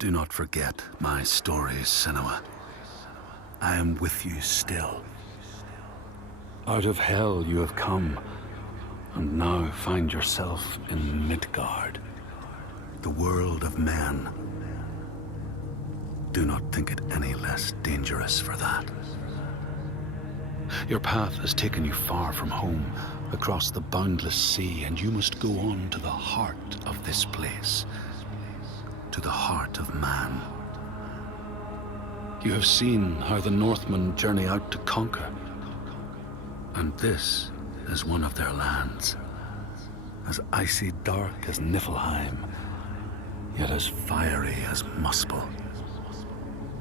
Do not forget my stories, Senua. I am with you still. Out of hell you have come, and now find yourself in Midgard, the world of men. Do not think it any less dangerous for that. Your path has taken you far from home, across the boundless sea, and you must go on to the heart of this place, to the heart of man. You have seen how the Northmen journey out to conquer, and this is one of their lands, as icy dark as Niflheim, yet as fiery as Muspel.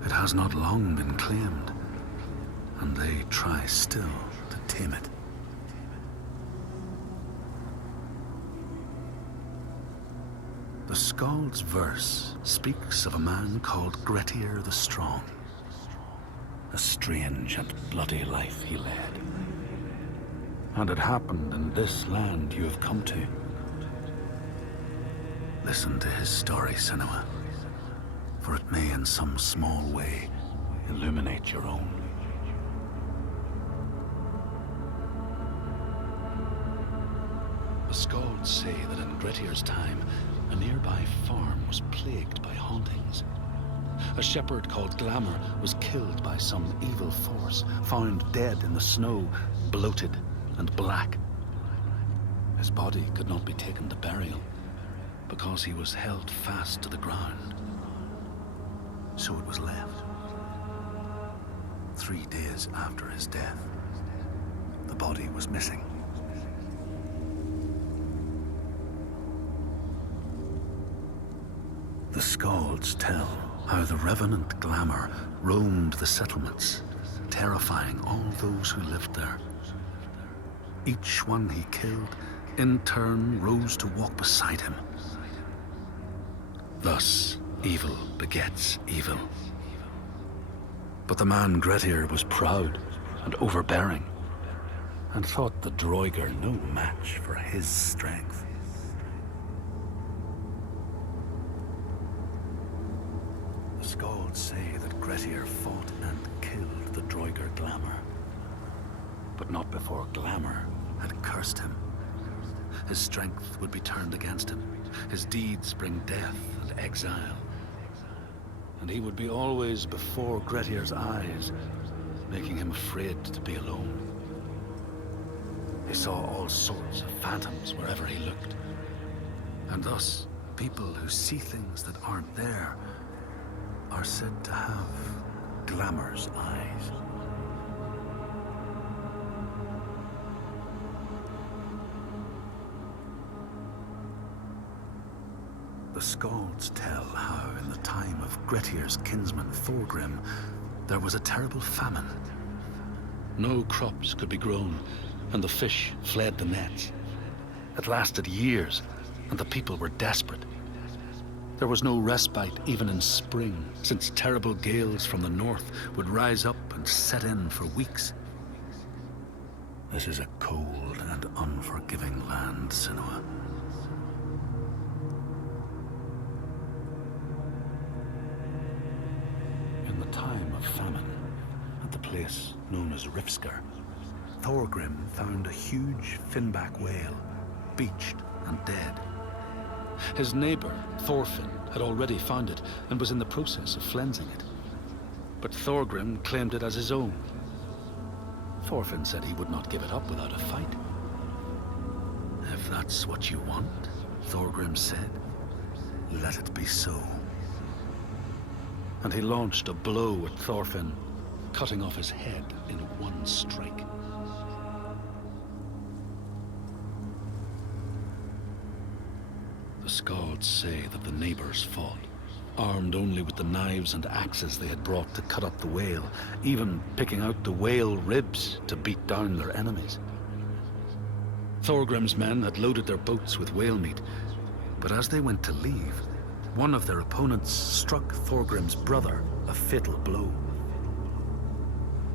It has not long been claimed, and they try still to tame it. The Skald's verse speaks of a man called Grettir the Strong. A strange and bloody life he led. And it happened in this land you have come to. Listen to his story, Senua, for it may in some small way illuminate your own. The Skalds say that in Grettir's time, a nearby farm was plagued by hauntings. A shepherd called Glamour was killed by some evil force, found dead in the snow, bloated and black. His body could not be taken to burial, because he was held fast to the ground. So it was left. 3 days after his death, the body was missing. The Skalds tell how the revenant Glamour roamed the settlements, terrifying all those who lived there. Each one he killed, in turn, rose to walk beside him. Thus, evil begets evil. But the man Grettir was proud and overbearing, and thought the Droiger no match for his strength. The Skalds say that Grettir fought and killed the Droiger Glamour, but not before Glamour had cursed him. His strength would be turned against him, his deeds bring death and exile, and he would be always before Grettir's eyes, making him afraid to be alone. He saw all sorts of phantoms wherever he looked, and thus people who see things that aren't there are said to have Glamour's eyes. The Skalds tell how in the time of Grettir's kinsman Thorgrim, there was a terrible famine. No crops could be grown, and the fish fled the nets. It lasted years, and the people were desperate. There was no respite even in spring, since terrible gales from the north would rise up and set in for weeks. This is a cold and unforgiving land, Senua. In the time of famine, at the place known as Rifskar, Thorgrim found a huge finback whale, beached and dead. His neighbor, Thorfinn, had already found it and was in the process of flensing it. But Thorgrim claimed it as his own. Thorfinn said he would not give it up without a fight. If that's what you want, Thorgrim said, let it be so. And he launched a blow at Thorfinn, cutting off his head in one strike. The Skalds say that the neighbors fought, armed only with the knives and axes they had brought to cut up the whale, even picking out the whale ribs to beat down their enemies. Thorgrim's men had loaded their boats with whale meat, but as they went to leave, one of their opponents struck Thorgrim's brother a fatal blow.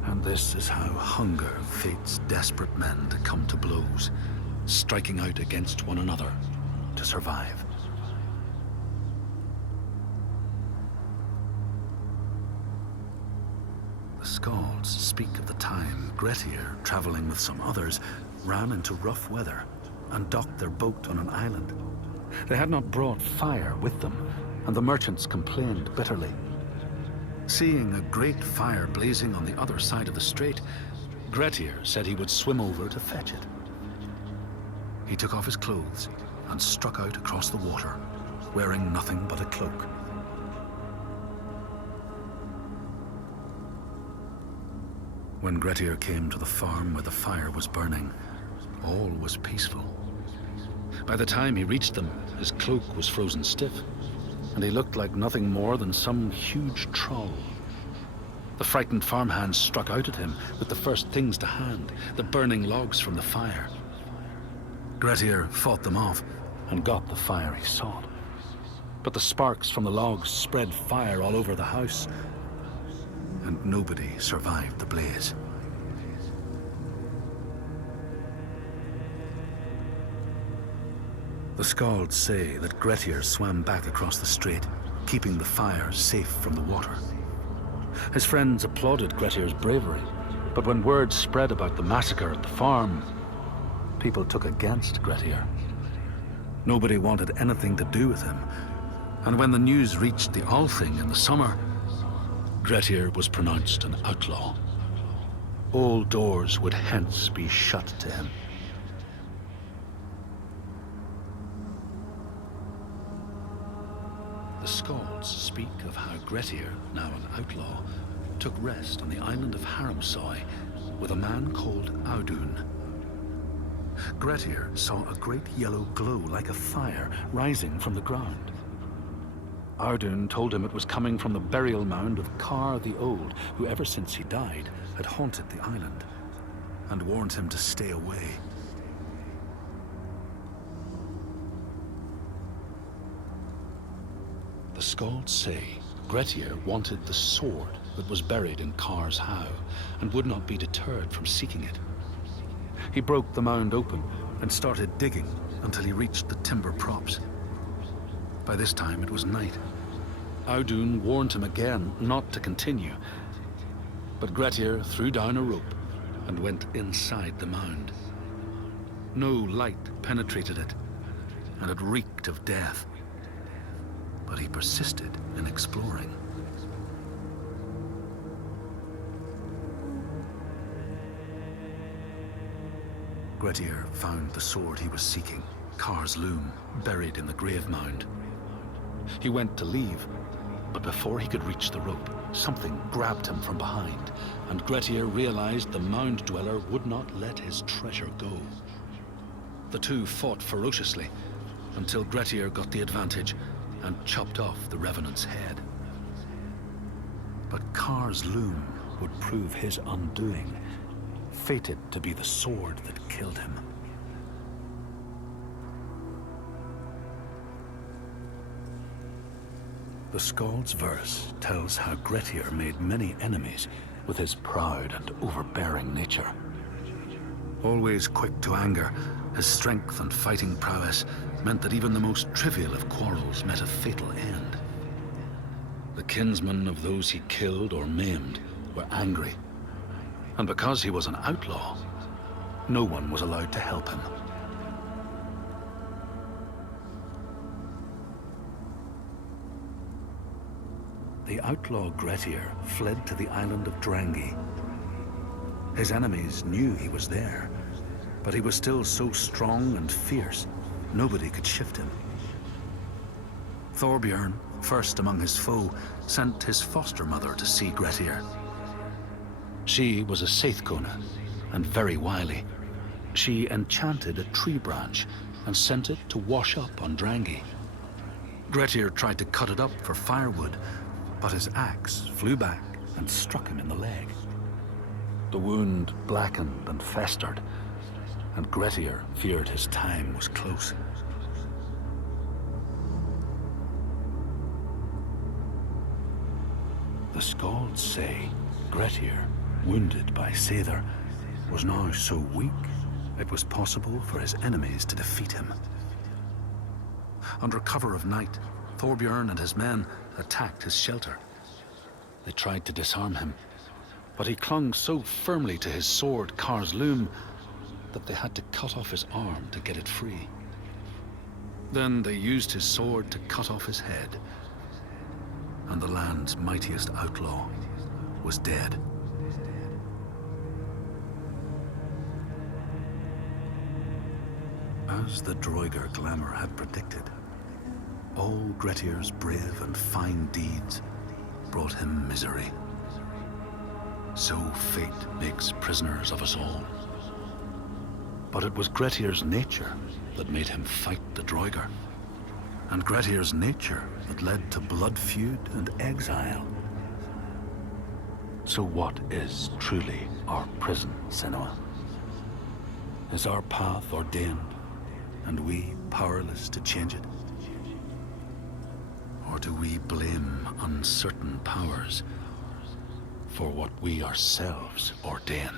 And this is how hunger fates desperate men to come to blows, striking out against one another to survive. Skalds speak of the time Grettir, traveling with some others, ran into rough weather and docked their boat on an island. They had not brought fire with them, and the merchants complained bitterly. Seeing a great fire blazing on the other side of the strait, Grettir said he would swim over to fetch it. He took off his clothes and struck out across the water, wearing nothing but a cloak. When Grettir came to the farm where the fire was burning, all was peaceful. By the time he reached them, his cloak was frozen stiff, and he looked like nothing more than some huge troll. The frightened farmhands struck out at him with the first things to hand, the burning logs from the fire. Grettir fought them off and got the fire he sought. But the sparks from the logs spread fire all over the house, and nobody survived the blaze. The Skalds say that Grettir swam back across the strait, keeping the fire safe from the water. His friends applauded Grettir's bravery, but when word spread about the massacre at the farm, people took against Grettir. Nobody wanted anything to do with him, and when the news reached the Althing in the summer, Grettir was pronounced an outlaw. All doors would hence be shut to him. The Skalds speak of how Grettir, now an outlaw, took rest on the island of Haramsoy with a man called Audun. Grettir saw a great yellow glow like a fire rising from the ground. Audun told him it was coming from the burial mound of Kar the Old, who ever since he died had haunted the island, and warned him to stay away. The Skalds say Grettir wanted the sword that was buried in Kar's How, and would not be deterred from seeking it. He broke the mound open and started digging until he reached the timber props. By this time it was night. Audun warned him again not to continue, but Grettir threw down a rope and went inside the mound. No light penetrated it, and it reeked of death. But he persisted in exploring. Grettir found the sword he was seeking, Kar's loom, buried in the grave mound. He went to leave, but before he could reach the rope, something grabbed him from behind, and Grettir realized the mound dweller would not let his treasure go. The two fought ferociously until Grettir got the advantage and chopped off the revenant's head. But Kar's loom would prove his undoing, fated to be the sword that killed him. The Skald's verse tells how Grettir made many enemies with his proud and overbearing nature. Always quick to anger, his strength and fighting prowess meant that even the most trivial of quarrels met a fatal end. The kinsmen of those he killed or maimed were angry, and because he was an outlaw, no one was allowed to help him. The outlaw Grettir fled to the island of Drangi. His enemies knew he was there, but he was still so strong and fierce, nobody could shift him. Thorbjorn, first among his foe, sent his foster mother to see Grettir. She was a Seithkona, and very wily. She enchanted a tree branch and sent it to wash up on Drangi. Grettir tried to cut it up for firewood, but his axe flew back and struck him in the leg. The wound blackened and festered, and Grettir feared his time was close. The Skalds say Grettir, wounded by Seithr, was now so weak it was possible for his enemies to defeat him. Under cover of night, Thorbjorn and his men attacked his shelter. They tried to disarm him, But he clung so firmly to his sword, Kar's loom, that they had to cut off his arm to get it free. Then they used his sword to cut off his head, and the land's mightiest outlaw was dead. As the Droigar glamour had predicted, all Gretir's brave and fine deeds brought him misery. So fate makes prisoners of us all. But it was Gretir's nature that made him fight the Droigar, and Gretir's nature that led to blood feud and exile. So what is truly our prison, Senua? Is our path ordained, and we powerless to change it? Or do we blame uncertain powers for what we ourselves ordain?